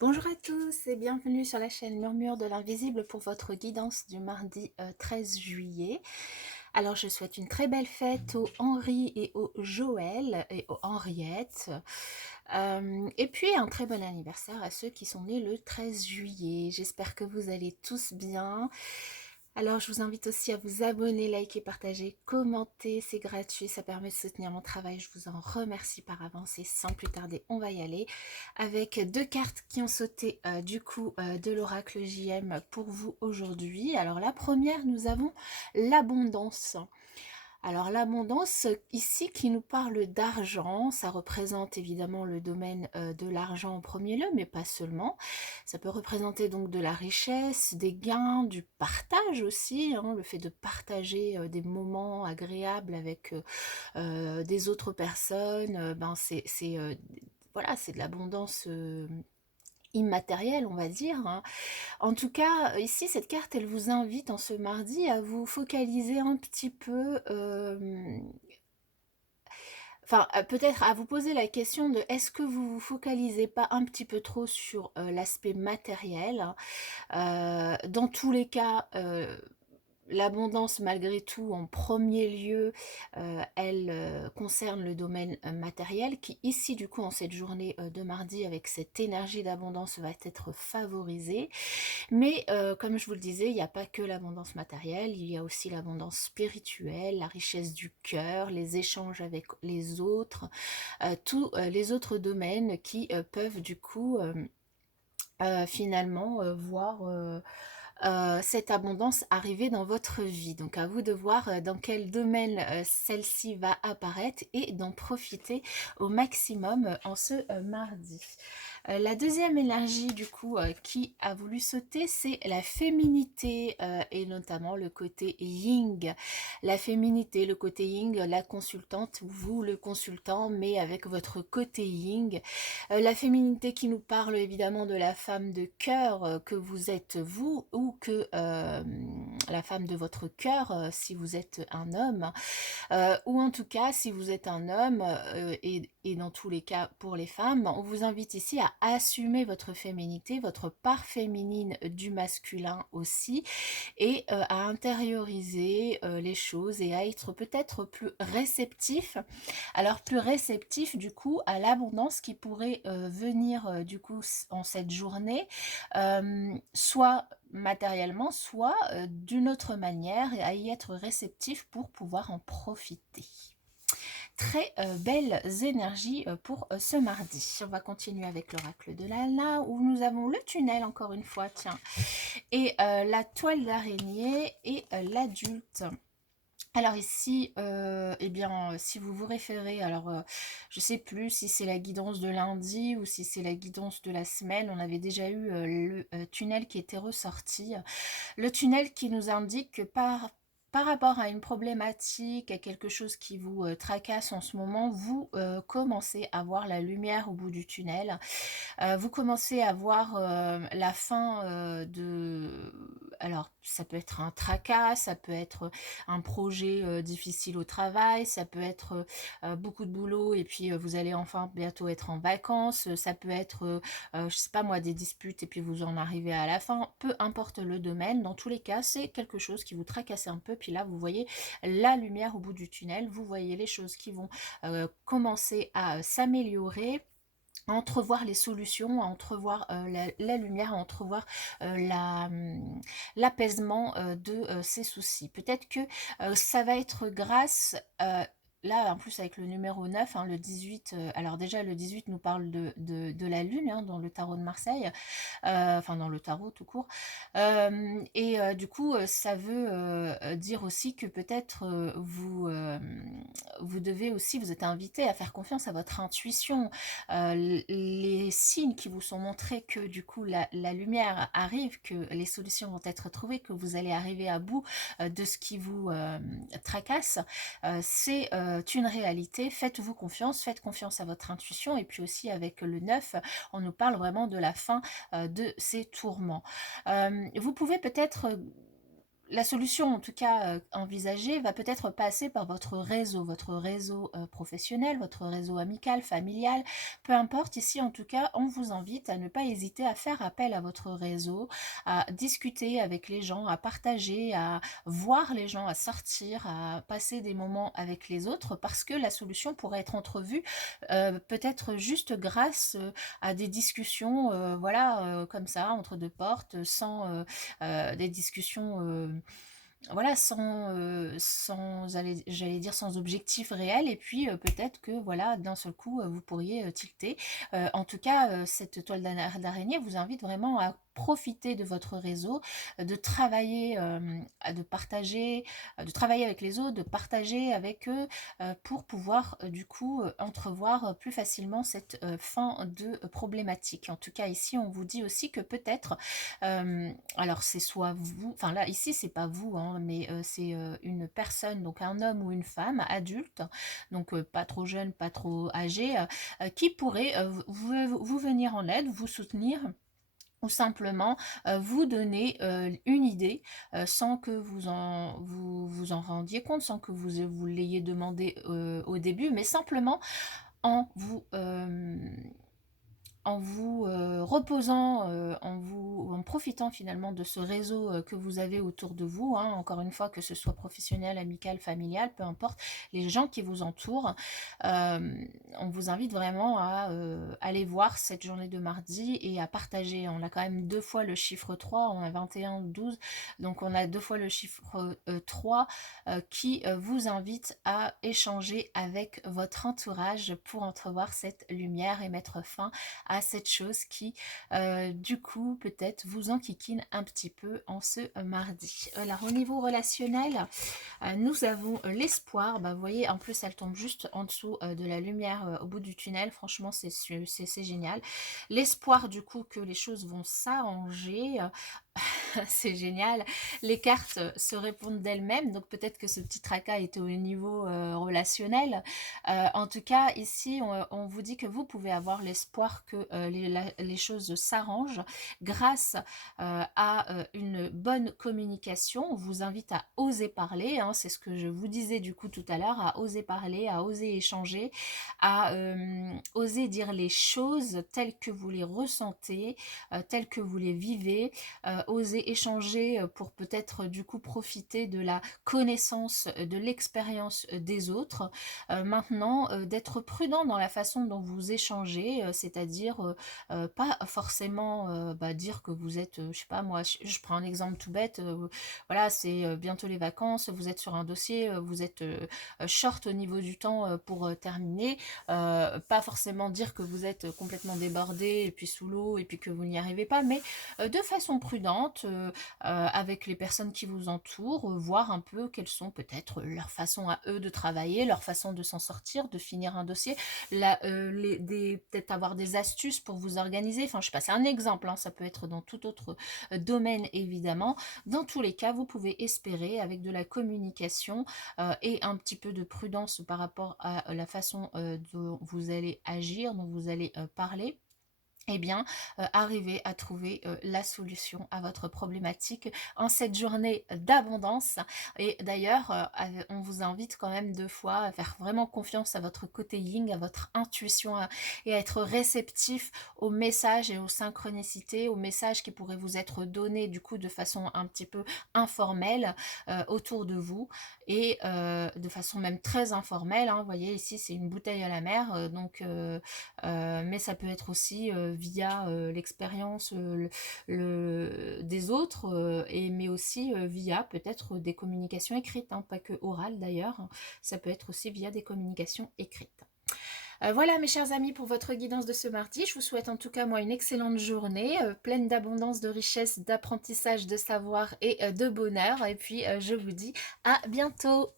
Bonjour à tous et bienvenue sur la chaîne Murmure de l'Invisible pour votre guidance du mardi 13 juillet. Alors je souhaite une très belle fête aux Henri et aux Joël et aux Henriettes. Et puis un très bon anniversaire à ceux qui sont nés le 13 juillet. J'espère que vous allez tous bien. Alors, je vous invite aussi à vous abonner, liker, partager, commenter. C'est gratuit, ça permet de soutenir mon travail. Je vous en remercie par avance et sans plus tarder, on va y aller avec deux cartes qui ont sauté de l'oracle JM pour vous aujourd'hui. Alors, la première, nous avons l'abondance. Alors l'abondance ici qui nous parle d'argent, ça représente évidemment le domaine de l'argent en premier lieu, mais pas seulement. Ça peut représenter donc de la richesse, des gains, du partage aussi, hein, le fait de partager des moments agréables avec des autres personnes, voilà, c'est de l'abondance immatérielle, on va dire, hein. En tout cas, ici, cette carte, elle vous invite en ce mardi à vous focaliser un petit peu, peut-être à vous poser la question de est-ce que vous vous focalisez pas un petit peu trop sur l'aspect matériel. Dans tous les cas, l'abondance, malgré tout, en premier lieu, elle concerne le domaine matériel qui, ici, du coup, en cette journée de mardi, avec cette énergie d'abondance, va être favorisée. Mais comme je vous le disais, il n'y a pas que l'abondance matérielle, il y a aussi l'abondance spirituelle, la richesse du cœur, les échanges avec les autres, tous les autres domaines qui peuvent, du coup, finalement, voir cette abondance arriver dans votre vie. Donc à vous de voir dans quel domaine celle-ci va apparaître et d'en profiter au maximum en ce mardi. La deuxième énergie du coup qui a voulu sauter, c'est la féminité et notamment le côté yin. La féminité, le côté yin, la consultante, vous le consultant, mais avec votre côté yin. La féminité qui nous parle évidemment de la femme de cœur que vous êtes vous, ou que la femme de votre cœur si vous êtes un homme, ou en tout cas si vous êtes un homme, et dans tous les cas pour les femmes, on vous invite ici à assumer votre féminité, votre part féminine du masculin aussi, et à intérioriser les choses et à être peut-être plus réceptif. Alors plus réceptif du coup à l'abondance qui pourrait venir du coup en cette journée, soit matériellement, soit d'une autre manière, et à y être réceptif pour pouvoir en profiter. Très belles énergies pour ce mardi. On va continuer avec l'oracle de Lala, où nous avons le tunnel encore une fois, tiens, et la toile d'araignée et l'adulte. Alors ici, eh bien, si vous vous référez, alors je sais plus si c'est la guidance de lundi ou si c'est la guidance de la semaine, on avait déjà eu le tunnel qui était ressorti. Le tunnel qui nous indique que par rapport à une problématique, à quelque chose qui vous tracasse en ce moment, vous commencez à voir la lumière au bout du tunnel. Vous commencez à voir la fin Alors, ça peut être un tracas, ça peut être un projet difficile au travail, ça peut être beaucoup de boulot et puis vous allez enfin bientôt être en vacances, ça peut être, je sais pas moi, des disputes et puis vous en arrivez à la fin, peu importe le domaine, dans tous les cas, c'est quelque chose qui vous tracasse un peu, puis là, vous voyez la lumière au bout du tunnel, vous voyez les choses qui vont commencer à s'améliorer, à entrevoir les solutions, à entrevoir la lumière, à entrevoir l'apaisement de ces soucis. Peut-être que ça va être grâce... Là, en plus, avec le numéro 9, hein, le 18, alors déjà, le 18 nous parle de la Lune, hein, dans le tarot de Marseille, enfin, dans le tarot tout court. Du coup, ça veut dire aussi que peut-être vous devez aussi, vous êtes invité à faire confiance à votre intuition, les signes qui vous sont montrés que du coup la lumière arrive, que les solutions vont être trouvées, que vous allez arriver à bout de ce qui vous tracasse, c'est une réalité. Faites-vous confiance, faites confiance à votre intuition. Et puis aussi avec le 9, on nous parle vraiment de la fin de ces tourments. Vous pouvez peut-être la solution, en tout cas envisagée, va peut-être passer par votre réseau professionnel, votre réseau amical, familial, peu importe. Ici, en tout cas, on vous invite à ne pas hésiter à faire appel à votre réseau, à discuter avec les gens, à partager, à voir les gens, à sortir, à passer des moments avec les autres, parce que la solution pourrait être entrevue peut-être juste grâce à des discussions, voilà, comme ça, entre deux portes, sans des discussions voilà, j'allais dire sans objectif réel, et puis peut-être que voilà, d'un seul coup, vous pourriez tilter. En tout cas, cette toile d'araignée vous invite vraiment à profiter de votre réseau, de travailler, de travailler avec les autres, de partager avec eux, pour pouvoir du coup entrevoir plus facilement cette fin de problématique. En tout cas, ici, on vous dit aussi que peut-être alors c'est soit vous, enfin là ici c'est pas vous, hein, mais c'est une personne, donc un homme ou une femme adulte, donc pas trop jeune, pas trop âgé, qui pourrait vous venir en aide, vous soutenir ou simplement vous donner une idée sans que vous en rendiez compte, sans que vous l'ayez demandé au début, mais simplement en vous reposant, en profitant finalement de ce réseau que vous avez autour de vous, hein, encore une fois, que ce soit professionnel, amical, familial, peu importe, les gens qui vous entourent, euh, on vous invite vraiment à aller voir cette journée de mardi et à partager. On a quand même deux fois le chiffre 3, on a 21 ou 12, donc on a deux fois le chiffre 3 qui vous invite à échanger avec votre entourage pour entrevoir cette lumière et mettre fin à cette chose qui, du coup, peut-être vous enquiquine un petit peu en ce mardi. Alors, au niveau relationnel, nous avons l'espoir. Bah, vous voyez, en plus, elle tombe juste en dessous de la lumière au bout du tunnel. Franchement, c'est génial. L'espoir, du coup, que les choses vont s'arranger. C'est génial. Les cartes se répondent d'elles-mêmes, donc peut-être que ce petit tracas était au niveau relationnel. En tout cas, ici, on vous dit que vous pouvez avoir l'espoir que les choses s'arrangent grâce à une bonne communication. On vous invite à oser parler, hein, c'est ce que je vous disais du coup tout à l'heure, à oser parler, à oser échanger, à oser dire les choses telles que vous les ressentez, telles que vous les vivez, oser échanger pour peut-être du coup profiter de la connaissance, de l'expérience des autres. Maintenant, d'être prudent dans la façon dont vous échangez, c'est-à-dire pas forcément dire que vous êtes, je sais pas moi, je prends un exemple tout bête, voilà, c'est bientôt les vacances, vous êtes sur un dossier, vous êtes short au niveau du temps pour terminer, pas forcément dire que vous êtes complètement débordé et puis sous l'eau et puis que vous n'y arrivez pas, mais de façon prudente, avec les personnes qui vous entourent, voir un peu quelles sont peut-être leurs façons à eux de travailler, leur façon de s'en sortir, de finir un dossier, peut-être avoir des astuces pour vous organiser, enfin je sais pas, c'est un exemple, hein, ça peut être dans tout autre domaine évidemment. Dans tous les cas, vous pouvez espérer avec de la communication et un petit peu de prudence par rapport à la façon dont vous allez agir, dont vous allez parler, eh bien, arriver à trouver la solution à votre problématique en cette journée d'abondance. Et d'ailleurs, on vous invite quand même deux fois à faire vraiment confiance à votre côté yin, à votre intuition et à être réceptif aux messages et aux synchronicités, aux messages qui pourraient vous être donnés du coup de façon un petit peu informelle autour de vous et de façon même très informelle, hein. Vous voyez ici c'est une bouteille à la mer, mais ça peut être aussi via l'expérience des autres, mais aussi via peut-être des communications écrites, hein, pas que orales d'ailleurs, ça peut être aussi via des communications écrites. Voilà mes chers amis pour votre guidance de ce mardi. Je vous souhaite en tout cas moi une excellente journée, pleine d'abondance, de richesse, d'apprentissage, de savoir et de bonheur. Et puis je vous dis à bientôt.